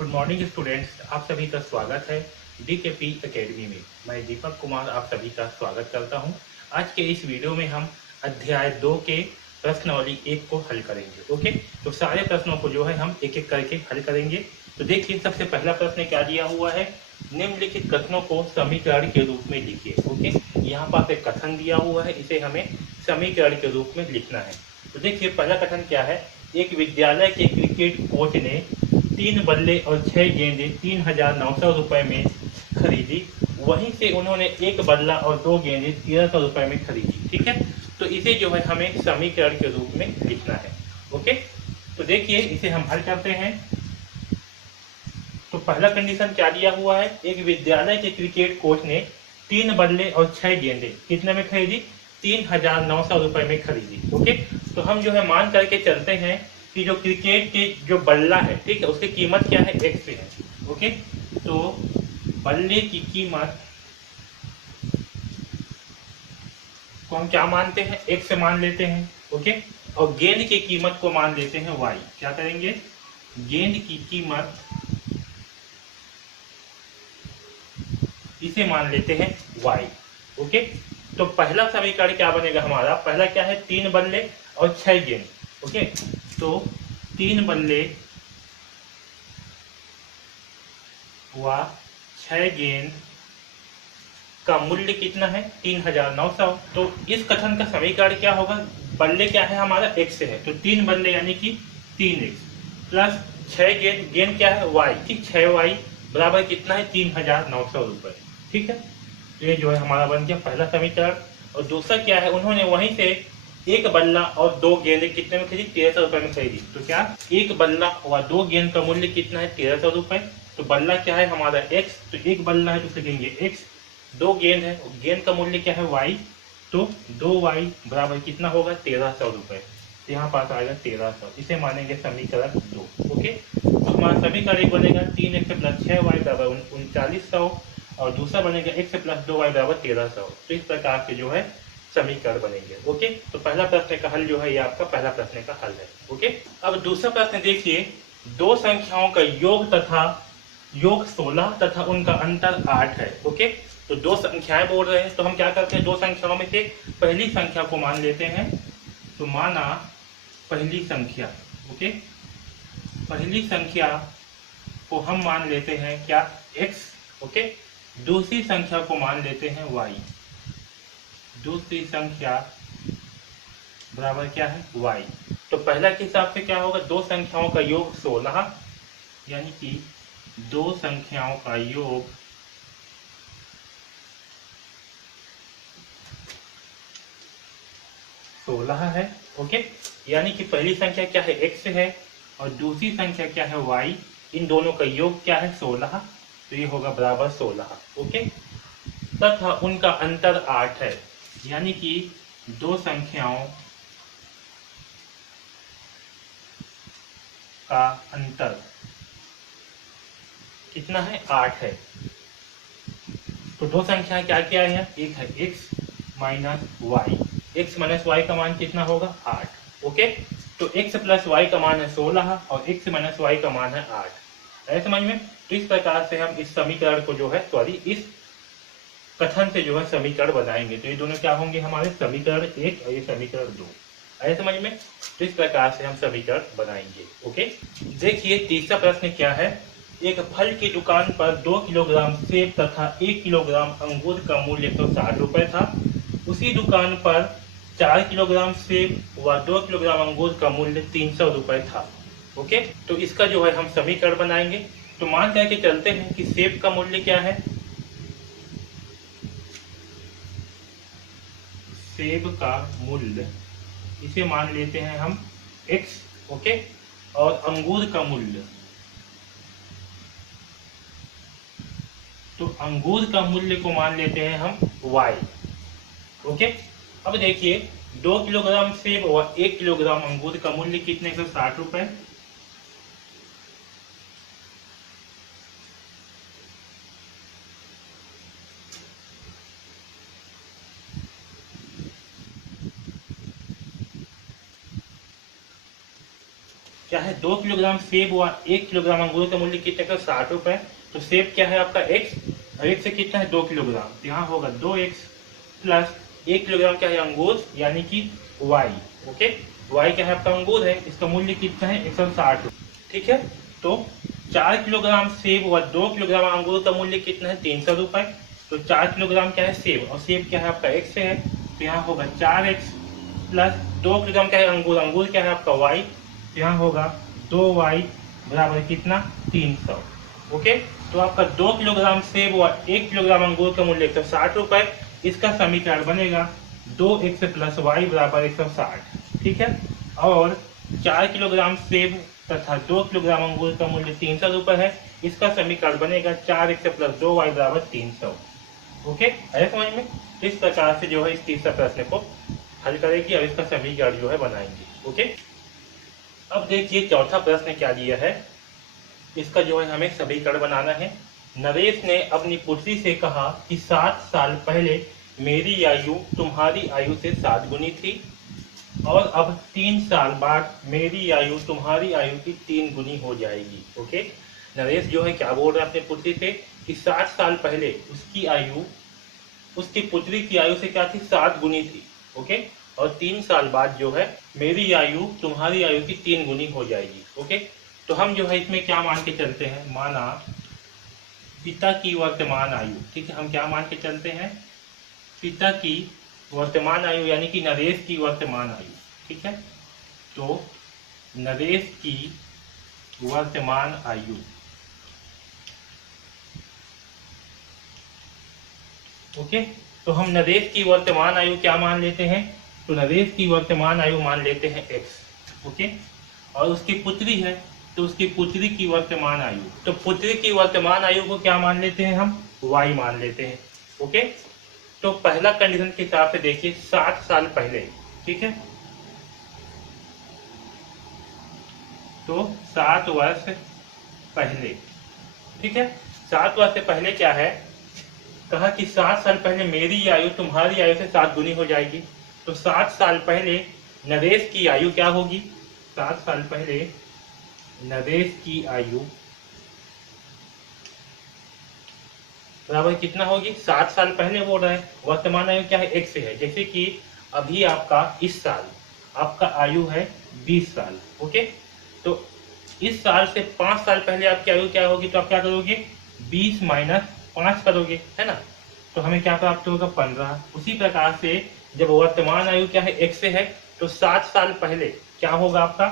Good morning students, आप सभी का स्वागत है डीकेपी एकेडमी में। मैं दीपक कुमार आप सभी का स्वागत करता हूं। आज के इस वीडियो में हम अध्याय 2 के प्रश्नावली 1 को हल करेंगे। ओके, तो सारे प्रश्नों को जो है हम एक एक करके हल करेंगे। तो देखिए, सबसे पहला प्रश्न क्या दिया हुआ है, निम्नलिखित कथनों को समीकरण के रूप में लिखिए। ओके, यहाँ पास एक कथन दिया हुआ है, इसे हमें समीकरण के रूप में लिखना है। तो देखिए, पहला कथन क्या है, एक विद्यालय के क्रिकेट कोच ने 3 बल्ले और 6 गेंदें 3,900 रुपये में खरीदी। वहीं से उन्होंने 1 बल्ला और 2 गेंदें 1,300 रुपये में खरीदी। ठीक है, तो इसे जो है हमें समीकरण के रूप में लिखना है। ओके, तो देखिए इसे हम हल करते हैं। तो पहला कंडीशन क्या दिया हुआ है, एक विद्यालय के क्रिकेट कोच ने 3 बल्ले और 6 गेंदें कितने में खरीदी, 3,900 रुपये में खरीदी। ओके, तो हम जो है मान करके चलते हैं कि जो क्रिकेट के जो बल्ला है, ठीक है, उसकी कीमत क्या है, एक्स है। ओके, तो बल्ले की कीमत को हम क्या मानते हैं, एक्स से मान लेते हैं। ओके, और गेंद की कीमत को मान लेते हैं वाई। क्या करेंगे, गेंद की कीमत इसे मान लेते हैं y। ओके, तो पहला समीकरण क्या बनेगा हमारा, पहला क्या है, 3 बल्ले और 6 गेंद। ओके, तो 3 बल्ले व 6 गेंद का मूल्य कितना है, 3,900। तो इस कथन का समीकरण क्या होगा, बल्ले क्या है हमारा, x है, तो 3 बल्ले यानी कि 3x प्लस 6 गेंद, गेंद क्या है y, ठीक, 6y बराबर कितना है, 3,900 रुपये। ठीक है, तो ये जो है हमारा बन गया पहला समीकरण। और दूसरा क्या है, उन्होंने वहीं से 1 बल्ला और 2 गेंद कितने में खरीदी, 1,300 रुपये में खरीदी। तो क्या 1 बल्ला व 2 गेंद का मूल्य कितना है, 1,300 रुपये। तो बल्ला क्या है हमारा x, तो 1 बल्ला है तो लिखेंगे x, 2 गेंद है, गेंद का मूल्य क्या है y, तो 2y बराबर कितना होगा, 1,300 रुपये। तो यहाँ पास आएगा 1,300, इसे मानेंगे समीकरण 2। ओके, तो हमारा समीकरण एक बनेगा 3x प्लस 6y बराबर 3,900 और दूसरा बनेगा x प्लस 2y बराबर 1,300। तो इस प्रकार से जो है समीकरण बनेंगे। ओके, तो पहला प्रश्न का हल जो है ये आपका पहला प्रश्न का हल है। ओके, अब दूसरा प्रश्न देखिए, दो संख्याओं का योग 16 तथा उनका अंतर 8 है। ओके, तो दो संख्याएं बोल रहे हैं, तो हम क्या करते हैं, दो संख्याओं में से पहली संख्या को मान लेते हैं। तो माना पहली संख्या, ओके, पहली संख्या को हम मान लेते हैं क्या, x। ओके, दूसरी संख्या को मान लेते हैं y। दूसरी संख्या बराबर क्या है, y। तो पहला के हिसाब से क्या होगा, दो संख्याओं का योग 16, यानी कि दो संख्याओं का योग 16 है। ओके, यानी कि पहली संख्या क्या है, x है, और दूसरी संख्या क्या है, y। इन दोनों का योग क्या है, 16, तो ये होगा बराबर 16। ओके, तथा उनका अंतर 8 है, यानी कि दो संख्याओं का अंतर कितना है, 8 है। तो दो संख्याएं क्या क्या है, एक है x minus Y, x minus Y का मान कितना होगा, 8। ओके, तो x प्लस वाई का मान है 16 और x माइनस वाई का मान है 8। है समझ में। तो इस प्रकार से हम इस समीकरण को जो है, सॉरी, इस कथन से जो है समीकरण बनाएंगे। तो ये दोनों क्या होंगे हमारे, समीकरण 1 और ये समीकरण 2। है समझ में। तो इस प्रकार से हम समीकरण बनाएंगे। ओके, देखिए तीसरा प्रश्न क्या है, एक फल की दुकान पर 2 किलोग्राम सेब तथा 1 किलोग्राम अंगूर का मूल्य 160 रुपये था। उसी दुकान पर 4 किलोग्राम सेब व 2 किलोग्राम अंगूर का मूल्य 300 रुपये था। ओके, तो इसका जो है हम समीकरण बनाएंगे। तो मान करके चलते हैं कि सेब का मूल्य क्या है, सेब का मूल्य इसे मान लेते हैं हम x। ओके, और अंगूर का मूल्य, तो अंगूर का मूल्य को मान लेते हैं हम y। ओके, अब देखिए 2 किलोग्राम सेब और 1 किलोग्राम अंगूर का मूल्य कितने, 160 रुपए। क्या है 2 किलोग्राम सेब हुआ, 1 किलोग्राम अंगूर का मूल्य कितने का 60 रुपए। तो सेब क्या है आपका x, और x से कितना है 2 किलोग्राम, तो यहाँ होगा 2x प्लस 1 किलोग्राम क्या है अंगूर यानी कि y। ओके, y क्या है आपका अंगूर है, इसका मूल्य कितना है 160 रुपये। ठीक है, तो 4 किलोग्राम सेब व 2 किलोग्राम अंगूर का मूल्य कितना है 300 रुपये। तो 4 किलोग्राम क्या है सेब, और सेब क्या है आपका x है, तो यहाँ होगा 4x प्लस 2 किलोग्राम क्या है अंगूर, अंगूर क्या है आपका y, तो यहाँ होगा 2y बराबर कितना 300। ओके, तो आपका 2 किलोग्राम सेब व 1 किलोग्राम अंगूर का मूल्य 160 रुपये। इसका समीकरण बनेगा 2x प्लस y बराबर 160। ठीक है, और 4 किलोग्राम सेब तथा 2 किलोग्राम अंगूर का मूल्य 300 रुपये है। इसका समीकरण बनेगा 4x प्लस 2y बराबर 300। ओके, है समझ में। इस प्रकार से जो है इस तीसरा प्रश्न को हल करेगी और इसका समीकरण जो है बनाएंगे। ओके, अब देखिए चौथा प्रश्न क्या दिया है, इसका जो है हमें समीकरण बनाना है। नरेश ने अपनी पुत्री से कहा कि 7 साल पहले मेरी आयु तुम्हारी आयु से 7 गुनी थी और अब 3 साल बाद मेरी आयु तुम्हारी आयु की 3 गुनी हो जाएगी। ओके, नरेश जो है क्या बोल रहा है अपनी पुत्री से कि 7 साल पहले उसकी आयु उसकी पुत्री की आयु से क्या थी 7 गुनी थी। ओके, और 3 साल बाद जो है मेरी आयु तुम्हारी आयु की 3 गुनी हो जाएगी। ओके, तो हम जो है इसमें क्या मान के चलते हैं, माना पिता की वर्तमान आयु। ठीक है, हम क्या मान के चलते हैं, पिता की वर्तमान आयु यानी कि नरेश की वर्तमान आयु। ठीक है, तो नरेश की वर्तमान आयु, ओके, तो हम नरेश की वर्तमान आयु क्या मान लेते हैं, तो नरेश की वर्तमान आयु मान लेते हैं x। ओके, और उसकी पुत्री है तो उसकी पुत्री की वर्तमान आयु, तो पुत्री की वर्तमान आयु को क्या मान लेते हैं हम, y मान लेते हैं। ओके, तो पहला कंडीशन के हिसाब से देखिए 7 साल पहले। ठीक है, तो 7 वर्ष पहले। ठीक है, 7 वर्ष से पहले क्या है, कहा कि 7 साल पहले मेरी आयु तुम्हारी आयु से 7 गुनी हो जाएगी। तो 7 साल पहले नरेश की आयु क्या होगी, 7 साल पहले नरेश की आयु बराबर कितना होगी, 7 साल पहले बोल रहा है, वर्तमान आयु क्या है x है। जैसे कि अभी आपका इस साल आपका आयु है 20 साल। ओके, तो इस साल से 5 साल पहले आपकी आयु क्या होगी, तो आप क्या करोगे 20 माइनस 5 करोगे, है ना, तो हमें क्या प्राप्त होगा 15। उसी प्रकार से जब वर्तमान आयु क्या है x है, तो 7 साल पहले क्या होगा आपका,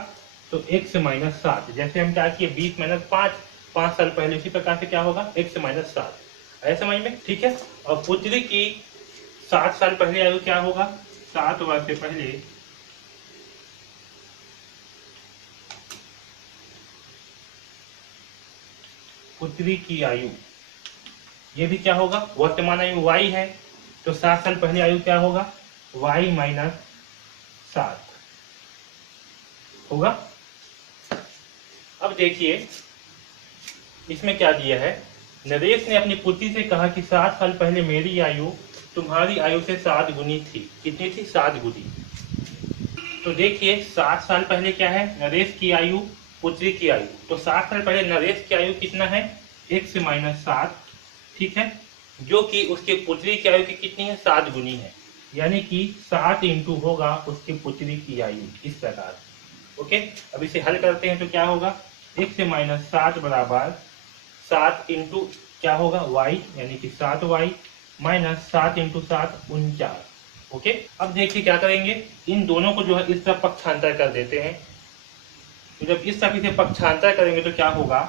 तो x माइनस 7। जैसे हम क्या किए 20 माइनस 5 साल पहले, उसी प्रकार से क्या होगा x माइनस 7। ऐसे समझ में। ठीक है, और पुत्री की 7 साल पहले आयु क्या होगा, 7 वर्ष से पहले पुत्री की आयु, ये भी क्या होगा, वर्तमान आयु y है, तो 7 साल पहले आयु क्या होगा y माइनस 7 होगा। अब देखिए इसमें क्या दिया है, नरेश ने अपनी पुत्री से कहा कि 7 साल पहले मेरी आयु तुम्हारी आयु से 7 गुनी थी। कितनी थी, 7 गुनी। तो देखिए 7 साल पहले क्या है, नरेश की आयु पुत्री की आयु, तो 7 साल पहले नरेश की आयु कितना है x माइनस 7। ठीक है, जो कि उसके पुत्री की आयु की कितनी है, 7 गुनी है, यानी कि 7 इंटू होगा उसकी पुत्री की आयु, इस प्रकार। ओके, अब इसे हल करते हैं तो क्या होगा, x माइनस 7 बराबर 7 इंटू क्या होगा y, यानी कि 7y माइनस 7 इंटू 7 49। ओके, अब देखिए क्या करेंगे, इन दोनों को जो है इस तरफ पक्षांतर कर देते हैं। तो जब इस तरफ इसे पक्षांतर करेंगे तो क्या होगा,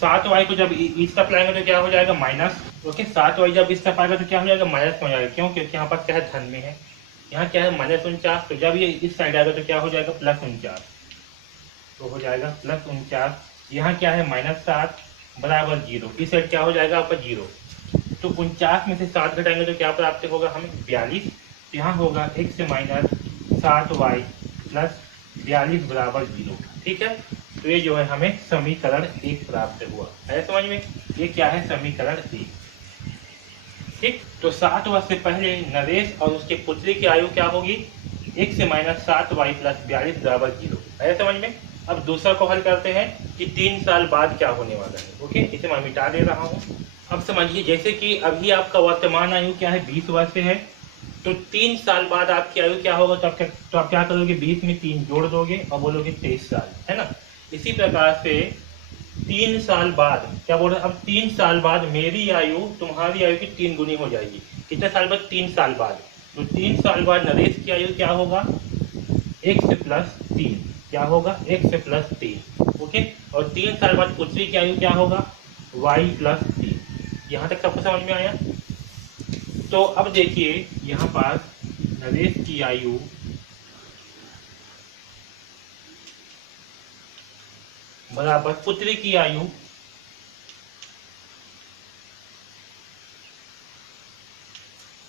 7y को जब इस तरफ लाएंगे तो क्या हो जाएगा माइनस। ओके, 7y जब इस तरफ आएगा तो क्या हो जाएगा माइनस हो जाएगा, क्यों, क्योंकि यहाँ पर क्या है धन में है, यहाँ क्या है माइनस 49। तो जब ये इस साइड आएगा तो क्या हो जाएगा प्लस 49, तो हो जाएगा प्लस 49। यहाँ क्या है माइनस 7 बराबर 0, इस साइड क्या हो जाएगा आपका 0। तो 49 में से 7 घटाएंगे तो क्या प्राप्त होगा हमें 42। यहाँ होगा x माइनस 7y प्लस 42 बराबर 0। ठीक है, तो ये जो है हमें समीकरण 1 प्राप्त हुआ है, समझ में। ये क्या है, समीकरण 1। ठीक, तो 7 वर्ष से पहले नरेश और उसके पुत्री की आयु क्या होगी, 1 से माइनस 7y प्लस 42 बराबर 0। आया समझ में। अब दूसरा को हल करते हैं कि 3 साल बाद क्या होने वाला है। ओके, इसे मैं मिटा दे रहा हूँ। अब समझिए, जैसे कि अभी आपका वर्तमान आयु क्या है, 20 वर्ष है, तो 3 साल बाद आपकी आयु क्या होगा, तो आप क्या करोगे, 20 में 3 जोड़ दोगे और बोलोगे 23 साल, है ना। इसी प्रकार से 3 साल बाद क्या बोल रहे हैं, अब 3 साल बाद मेरी आयु तुम्हारी आयु की 3 गुनी हो जाएगी। कितने साल बाद, 3 साल बाद। तो 3 साल बाद नरेश की आयु क्या होगा, x प्लस 3। क्या होगा, x प्लस 3। ओके, और 3 साल बाद पुत्री की आयु क्या होगा, y प्लस 3। यहाँ तक सबको समझ में आया। तो अब देखिए यहाँ पर नरेश की आयु बराबर पुत्री की आयु,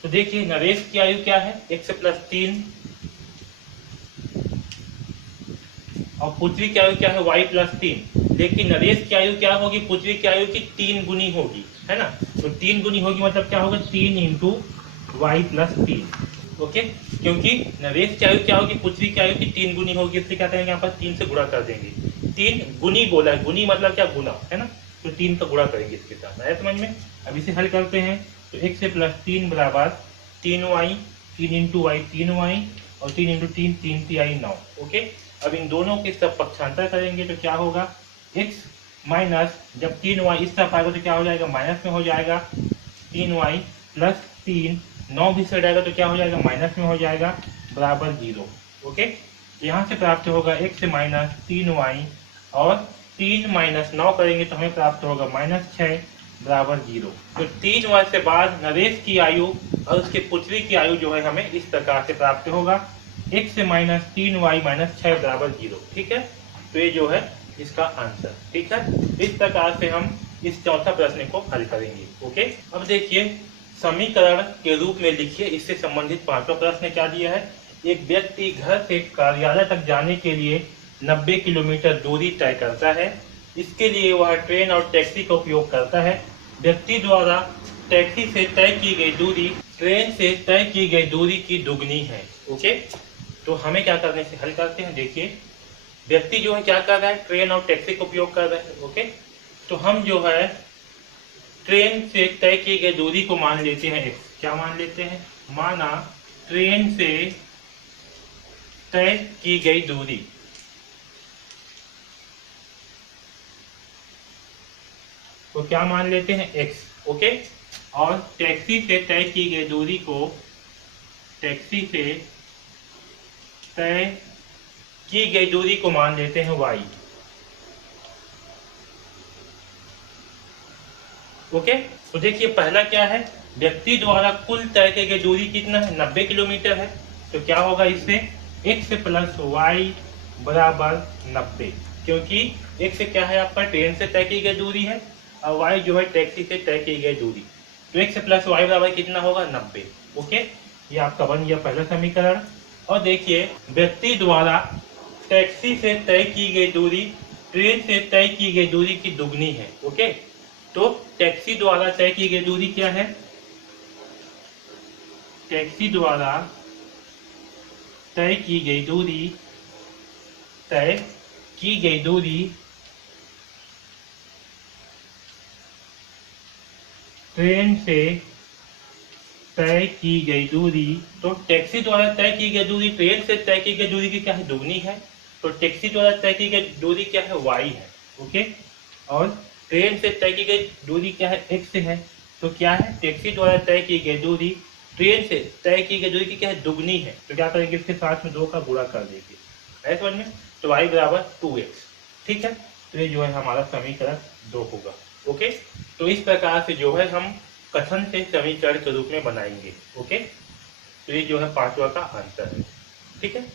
तो देखिए नरेश की आयु क्या है, x प्लस 3, और पुत्री की आयु क्या है, y प्लस 3। लेकिन नरेश की आयु क्या होगी, पुत्री की आयु की 3 गुनी होगी, है ना। तो 3 गुनी होगी मतलब क्या होगा, 3 इंटू वाई प्लस 3। ओके, क्योंकि नरेश की आयु क्या होगी, पुत्री की आयु की 3 गुनी होगी, इसलिए क्या करेंगे, यहाँ पर 3 से गुणा कर देंगे। 3 गुनी बोला है, गुनी मतलब क्या, गुना, है ना। तो 3 का गुणा करेंगे इसके साथ। आया समझ में। अब इसे हल करते हैं, तो x प्लस 3 बराबर 3y, 3 इंटू वाई 3y, और 3 इंटू 3 3 3 9। ओके, अब इन दोनों के सब पक्षांतर करेंगे तो क्या होगा, x माइनस, जब 3y इस तरफ आएगा तो क्या हो जाएगा, माइनस में हो जाएगा। 3y प्लस 3, 9 भी से जाएगा तो क्या हो जाएगा, माइनस में हो जाएगा, बराबर 0। ओके, यहाँ से प्राप्त होगा x माइनस 3y, और 3 माइनस 9 करेंगे तो हमें प्राप्त होगा माइनस 6 बराबर 0। तो 3 वर्ष के बाद नरेश की आयु और उसके पुत्री की आयु जो है हमें इस प्रकार से प्राप्त होगा, x माइनस 3y माइनस 6 बराबर 0। ठीक है, तो ये जो है इसका आंसर। ठीक है, इस प्रकार से हम इस चौथा प्रश्न को हल करेंगे। ओके, अब देखिए समीकरण के रूप में लिखिए, इससे संबंधित पांचवा प्रश्न क्या दिया है। एक व्यक्ति घर से कार्यालय तक जाने के लिए 90 किलोमीटर दूरी तय करता है। इसके लिए वह ट्रेन और टैक्सी का उपयोग करता है। व्यक्ति द्वारा टैक्सी से तय की गई दूरी ट्रेन से तय की गई दूरी की दुगनी है। ओके, तो हमें क्या करने से हल करते हैं। देखिए व्यक्ति जो है क्या कर रहा है, ट्रेन और टैक्सी का उपयोग कर रहा है। ओके, तो हम जो है ट्रेन से तय की गई दूरी को मान लेते हैं x। क्या मान लेते हैं, माना ट्रेन से तय की गई दूरी, तो क्या मान लेते हैं x। ओके, और टैक्सी से तय की गई दूरी को, टैक्सी से तय की गई दूरी को मान लेते हैं y। ओके, तो देखिए पहला क्या है, व्यक्ति द्वारा कुल तय की गई दूरी कितना है, 90 किलोमीटर है। तो क्या होगा, इससे x प्लस वाई बराबर 90, क्योंकि x क्या है आपका ट्रेन से तय की गई दूरी है, और y जो है टैक्सी से तय की गई दूरी। तो x प्लस वाई बराबर कितना होगा, 90। ओके, ये आपका बन गया पहला समीकरण। और देखिए व्यक्ति द्वारा टैक्सी से तय की गई दूरी ट्रेन से तय की गई दूरी की दुगनी है। ओके, तो टैक्सी द्वारा तय की गई दूरी क्या है, टैक्सी द्वारा तय की गई दूरी, तय की गई दूरी ट्रेन से तय की गई दूरी, तो टैक्सी द्वारा तय की गई दूरी ट्रेन से तय की गई दूरी की क्या है, दुगनी है। तो टैक्सी द्वारा तय की गई दूरी क्या है, y है। ओके, और ट्रेन से तय की गई दूरी क्या है, x है। तो क्या है, टैक्सी द्वारा तय की गई दूरी ट्रेन से तय की गई दूरी की क्या है, दुगनी है। तो क्या करेंगे, इसके साथ में 2 का गुणा कर देंगे, है समझ में। तो y बराबर 2x। ठीक है, तो ये जो है हमारा समीकरण 2 होगा। ओके, तो इस प्रकार से जो है हम कथन से समीकरण के रूप में बनाएंगे। ओके, तो ये जो है पांचवा का आंसर है। ठीक है।